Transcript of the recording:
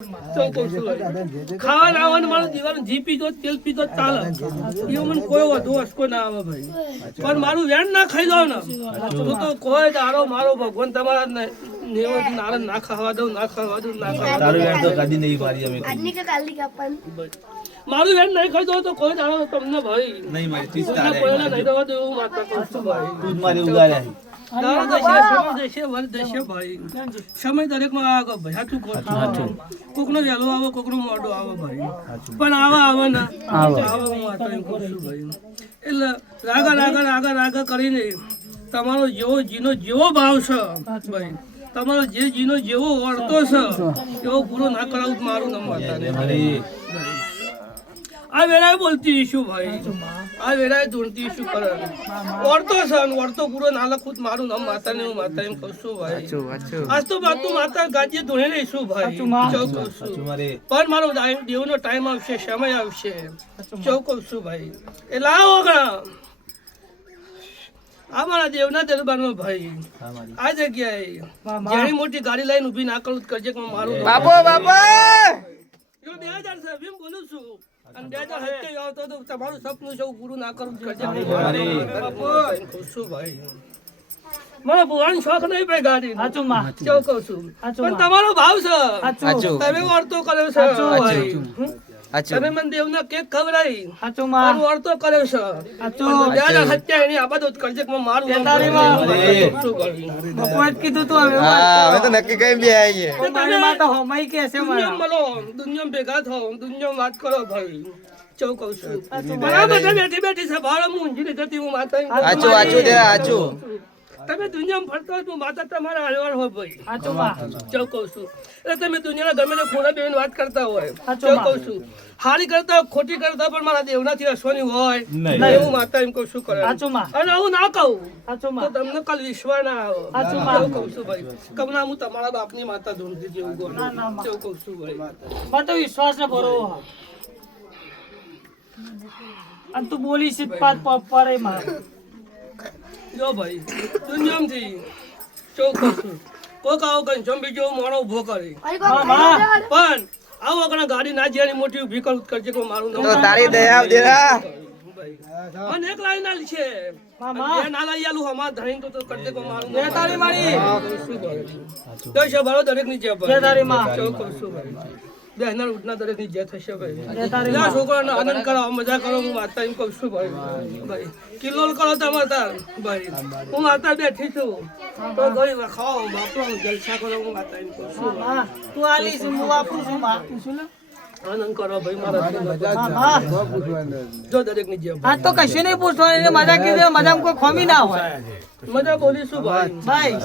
ખાવા લાવવાનું મારું દીવાનું ઘી પીધો તેલ પીધો ચાલે એ મને કોઈ વધુ અસકો ના આવે ભાઈ પણ મારું વેણ ના ખાઈ દો ને તો કોઈ દારો મારો ભગવાન તમારા નેવત નારદ ના ખાવા દઉં ના ખાવા દઉં ના ખાવા તારું વેણ તો કદી નહીં મારી અમે મારું વેણ નહીં ખાઈ દો તો કોઈ દારો તમને ભાઈ નહીં મારી તીસ તમને તારે કોઈને નહીં દવા દઉં એવું માતા કહું છું ભાઈ તું જ મારી ઉગાડ્યા સમય દરેક માં આગળ ભાઈ સાચું કહું કોક નો વહેલો આવે કોક નો મોડો આવે ભાઈ પણ આવે ને આવે હું વાતો એમ કહું છું ભાઈ એટલે રાગા કરીને તમારો જેવો જીનો જેવો ભાવ છે ભાઈ તમારો જે જીનો જેવો વળતો છે એવો પૂરો ના કરાવું મારું નામ આ વેળાએ બોલતી શું ભાઈ આ વેળાએ ધૂણતી શું કરે વળતો છે વળતો પૂરો ના લખું મારું નામ માતા ને હું માતા એમ કહું છું ભાઈ આજ તો તું માતા ગાજે ધૂણે લઈશું ભાઈ ચૌ કહું છું પણ મારો દેવનો ટાઈમ આવશે સમય આવશે ચૌ કહું છું ભાઈ એ લાવો ગણા અમારા દેવના દરબારમાં ભાઈ આ જગ્યાએ જેની મોટી ગાડી લઈને ઉભી ના કરું કરજે મારું બાપો બાપા 2000 બોલું છું અને 2007 આવતો તો તમારું સપનું છે પૂરું ના કરું કરજે ભાઈ મને ભુવાનું શોખ નહીં ભાઈ ગાડી કેવું કહું છું પણ તમારો ભાવ છે તમે વર્તો કર્યો છે ભાઈ તમે મને દેવના કેક ખવડાવી વર્તો કર્યો છે 2007 એની આબાદ કરજે મારું કીધું તું હવે તો નક્કી કઈ બે આવીએ દુનિયા ભેગા થાવ દુનિયા વાત કરો ભાઈ ચૌ કહું છું બરાબર બેઠી છે ભાડો હું ઊંઝી જતી હું માતા તમે દુનિયામાં ફરતો હોય તો માતા તમારા હલવાળ હોય ભાઈ ચૌ કહું છું એટલે તમે દુનિયાના ગમે તે ખૂણા બેન વાત કરતા હોય ચૌ કહું છું હારી કરતા ખોટી કરતા પણ મારા દેવનાથી હસવાની હોય એવું માતા એમ કહું છું કરે અને આવું ના કહું તો તમને કાલ વિશ્વાસ ના આવે ચૌ કહું છું ભાઈ કમના હું તમારા બાપની માતા ધૂણતી જેવું ચૌ કહું છું ભાઈ તો વિશ્વાસ ને ભરો અને તું બોલી છે પડે મારે જો ભાઈ દુનિયામાંથી ચોખ્ખું છું કોક આવો કઈ જમ બીજો મારો ઉભો કરે પણ આવો કણા ગાડી ના જેની મોટી ઉભી કરું કરજે કે મારું નામ તો તારી દયા દેરા અને એક લાઈન આલ છે બે નાલા યાલું અમાર ધણી તો કરજે કે મારું નામ તારી મારી તો છે ભારો દરેક ની જે બે તારી માં ચોખ્ખું છું ભાઈ બેહના ઉઠના દરેક ની જે થશે ભાઈ છોકરાનો આનંદ કરાવો મજા કરો હું માતા એમ કહું છું ભાઈ કિલ્લોલ કરો તમે તાર ભાઈ હું માતા બેઠી છું તો ગઈ ખાઓ બાપરો જલસા કરો હું માતા એમ કહું છું તું આલી છું હું વાપરું છું આનંદ કરો ભાઈ મારા જો દરેક ની જે આ તો કશું નહીં પૂછવાનું મજા કીધું મજામાં કોઈ ખોમી ના હોય મજા બોલીશું ભાઈ ભાઈ